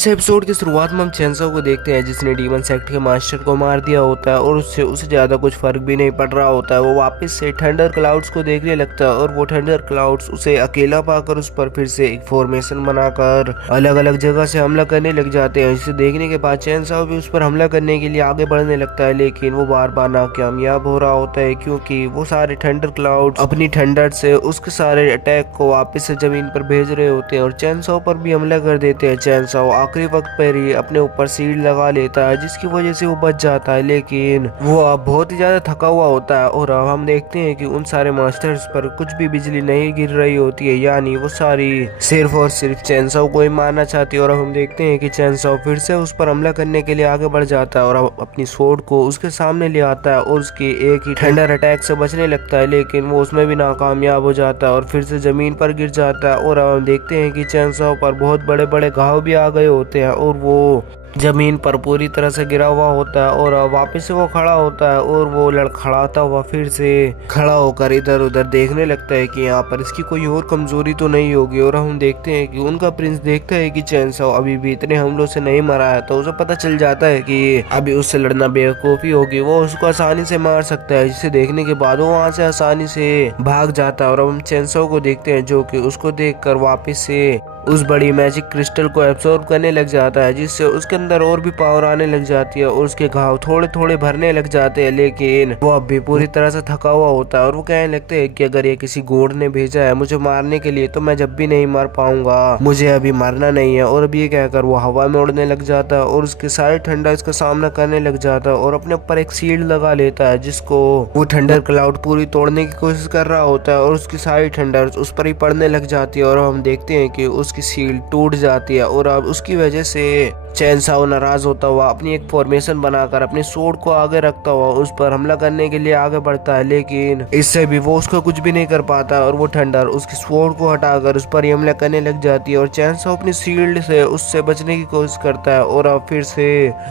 इस एपिसोड की शुरुआत में हम चेंसो को देखते हैं जिसने डीमन सेक्ट के मास्टर को मार दिया होता है और उससे उसे ज्यादा कुछ फर्क भी नहीं पड़ रहा होता है। वो वापस से थंडर क्लाउड्स को देखने लगता है और वो थंडर क्लाउड्स उसे अकेला पाकर उस पर फिर से एक फॉर्मेशन बनाकर अलग अलग जगह से हमला करने लग जाते हैं। इसे देखने के बाद चेंसो भी उस पर हमला करने के लिए आगे बढ़ने लगता है, लेकिन वो बार बार नाकामयाब हो रहा होता है क्योंकि वो सारे थंडर क्लाउड्स अपनी थंडर से उसके सारे अटैक को वापस से जमीन पर भेज रहे होते हैं और चेंसो पर भी हमला कर देते हैं। चेंसो आखिरी वक्त पर ही अपने ऊपर सीड लगा लेता है जिसकी वजह से वो बच जाता है, लेकिन वो अब बहुत ही ज्यादा थका हुआ होता है। और अब हम देखते हैं कि उन सारे मास्टर्स पर कुछ भी बिजली नहीं गिर रही होती है, यानी वो सारी सिर्फ और सिर्फ चेंसो को ही मारना चाहती है। और अब हम देखते हैं कि चेंसो फिर से उस पर हमला करने के लिए आगे बढ़ जाता है और अब अपनी स्वॉर्ड को उसके सामने ले आता है और उसके एक ही थंडर अटैक से बचने लगता है, लेकिन वो उसमें भी नाकामयाब हो जाता है और फिर से जमीन पर गिर जाता है। और अब हम देखते हैं कि चेंसो पर बहुत बड़े बड़े घाव भी आ गए होते हैं और वो जमीन पर पूरी तरह से गिरा हुआ होता है। और वापस से वो खड़ा होता है और वो लड़खड़ाता हुआ फिर से खड़ा होकर इधर उधर देखने लगता है कि यहाँ पर इसकी कोई और कमजोरी तो नहीं होगी। और हम देखते हैं कि उनका प्रिंस देखता है कि चेंसो अभी भी इतने हमलों से नहीं मरा है, तो उसे पता चल जाता है कि अभी उससे लड़ना बेवकूफी होगी, वो उसको आसानी से मार सकता है। जिसे देखने के बाद वो वहाँ से आसानी से भाग जाता है और हम चेंसो को देखते हैं जो कि उसको देखकर वापस से उस बड़ी मैजिक क्रिस्टल को एब्सॉर्ब करने लग जाता है, जिससे उसके अंदर और भी पावर आने लग जाती है और उसके घाव थोड़े थोड़े भरने लग जाते हैं, लेकिन वो अब भी पूरी तरह से थका हुआ होता है। और वो कहने लगते हैं कि अगर ये किसी गॉड ने भेजा है मुझे मारने के लिए तो मैं जब भी नहीं मार पाऊंगा, मुझे अभी मरना नहीं है। और अभी ये कहकर वो हवा में उड़ने लग जाता है और उसके सारे थंडर्स का सामना करने लग जाता है और अपने ऊपर एक शील्ड लगा लेता है जिसको वो थंडर क्लाउड पूरी तोड़ने की कोशिश कर रहा होता है और उसकी सारी थंडर्स उस पर ही पड़ने लग जाती है। और हम देखते हैं कि उसकी शील्ड टूट जाती है और अब उसकी वजह से चेंसो नाराज होता हुआ अपनी एक फॉर्मेशन बनाकर अपनी स्वॉर्ड को आगे रखता हुआ उस पर हमला करने के लिए आगे बढ़ता है, लेकिन इससे भी वो उसको कुछ भी नहीं कर पाता और वो थंडर उसकी स्वॉर्ड को हटाकर उस पर हमला करने लग जाती है। और चेंसो अपनी शील्ड से उससे बचने की कोशिश करता है और अब फिर से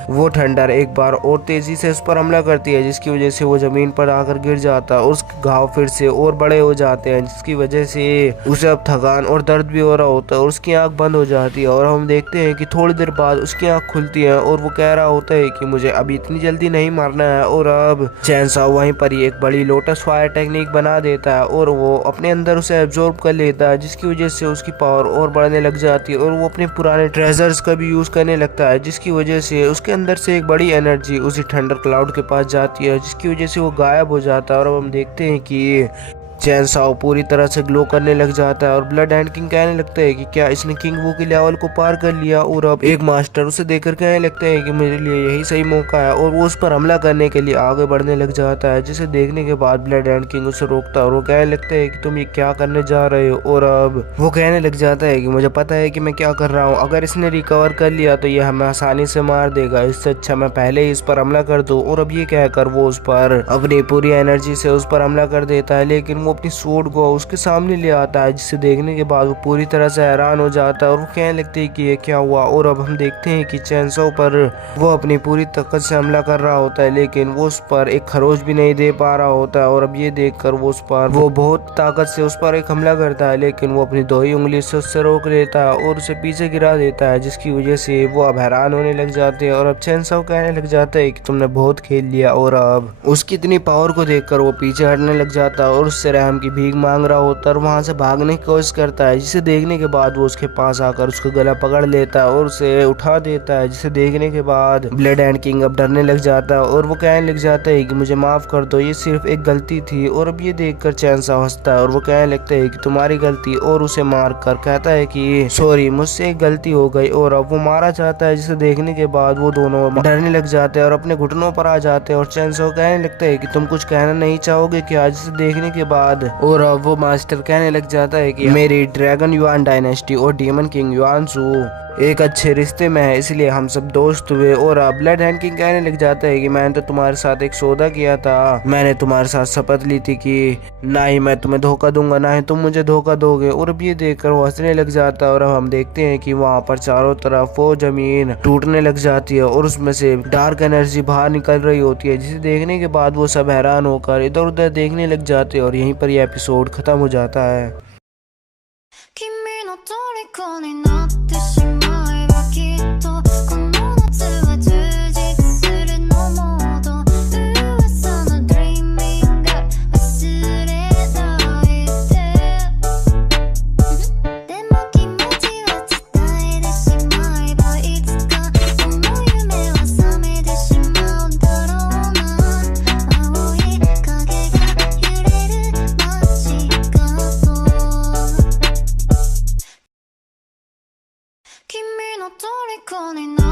वो थंडर एक बार और तेजी से उस पर हमला करती है जिसकी वजह से वो जमीन पर आकर गिर जाता है और उसके घाव फिर से और बड़े हो जाते हैं, जिसकी वजह से उसे अब थकान और दर्द भी हो रहा होता है और उसकी आंख बंद हो जाती है। और हम देखते हैं कि थोड़ी देर बाद उसकी आंख खुलती है और वो कह रहा होता है कि मुझे अभी इतनी जल्दी नहीं मारना है। और अब चेंसो वहीं पर ही एक बड़ी लोटस फायर टेक्निक बना देता है और वो अपने अंदर उसे एब्जॉर्ब कर लेता है, जिसकी वजह से उसकी पावर और बढ़ने लग जाती है और वो अपने पुराने ट्रेजर्स का भी यूज करने लगता है, जिसकी वजह से उसके अंदर से एक बड़ी एनर्जी उसी थंडर क्लाउड के पास जाती है, जिसकी वजह से वो गायब हो जाता है। और अब हम देखते हैं कि चेंसो पूरी तरह से ग्लो करने लग जाता है और ब्लड हैंड किंग कहने लगता है कि क्या इसने किंग वू के लेवल को पार कर लिया। और अब एक मास्टर उसे देखकर कहने लगता है कि मेरे लिए यही सही मौका है और वो उस पर हमला करने के लिए आगे बढ़ने लग जाता है, जिसे देखने के बाद ब्लड हैंड किंग उसे रोकता है और वो कहने लगता है कि तुम ये क्या करने जा रहे हो। और अब वो कहने लग जाता है कि मुझे पता है कि मैं क्या कर रहा हूँ, अगर इसने रिकवर कर लिया तो ये हमें आसानी से मार देगा, इससे अच्छा मैं पहले ही इस पर हमला कर दूं। और अब ये कहकर वो उस पर अपनी पूरी एनर्जी से उस पर हमला कर देता है, लेकिन वो अपनी स्वॉर्ड को उसके सामने ले आता है, जिसे देखने के बाद वो पूरी तरह से हैरान हो जाता है और वो कहने लगते हैं कि ये क्या हुआ। और अब हम देखते हैं कि चेंसो पर वो अपनी पूरी ताकत से हमला कर रहा होता है, लेकिन वो उस पर एक खरोच भी नहीं दे पा रहा होता है। और अब ये देखकर वो उस पर वो बहुत ताकत से उस पर एक हमला करता है, लेकिन वो अपनी दो ही उंगली से उससे रोक लेता है और उसे पीछे गिरा देता है, जिसकी वजह से वो अब हैरान होने लग जाते हैं। और अब चेंसो कहने लग जाता है कि तुमने बहुत खेल लिया। और अब उसकी इतनी पावर को देखकर वो पीछे हटने लग जाता है और उससे रहम की भीख मांग रहा होता है और वहां से भागने की कोशिश करता है, जिसे देखने के बाद वो उसके पास आकर उसका गला पकड़ लेता है और उसे उठा देता है, जिसे देखने के बाद ब्लड हैंड किंग अब डरने लग जाता है और वो कहने लग जाता है कि मुझे माफ कर दो, ये सिर्फ एक गलती थी। और अब ये देखकर चेंसो हंसता है और वो कहने लगता है कि तुम्हारी गलती, और उसे मार कर कहता है कि सॉरी मुझसे एक गलती हो गई। और अब वो मारा जाता है, जिसे देखने के बाद वो दोनों डरने लग जाते हैं और अपने घुटनों पर आ जाते हैं। और चेंसो कहने लगता है कि तुम कुछ कहना नहीं चाहोगे क्या, जिसे देखने के बाद और अब वो मास्टर कहने लग जाता है कि मेरी ड्रैगन युआन डायनेस्टी और डीमन किंग युआन सू एक अच्छे रिश्ते में है, इसलिए हम सब दोस्त हुए। और ब्लड हैंड किंग कहने लग जाता है कि मैंने तो तुम्हारे साथ एक सौदा किया था, मैंने तुम्हारे साथ शपथ ली थी कि ना ही मैं तुम्हें धोखा दूंगा ना ही तुम मुझे धोखा दोगे। और अब ये देखकर वो हंसने लग जाता है और अब हम देखते हैं कि वहाँ पर चारों तरफ वो जमीन टूटने लग जाती है और उसमें से डार्क एनर्जी बाहर निकल रही होती है, जिसे देखने के बाद वो सब हैरान होकर इधर उधर देखने लग जाते हैं और यहीं पर यह एपिसोड खत्म हो जाता है। 君の虜になってしまえばきっと虜にな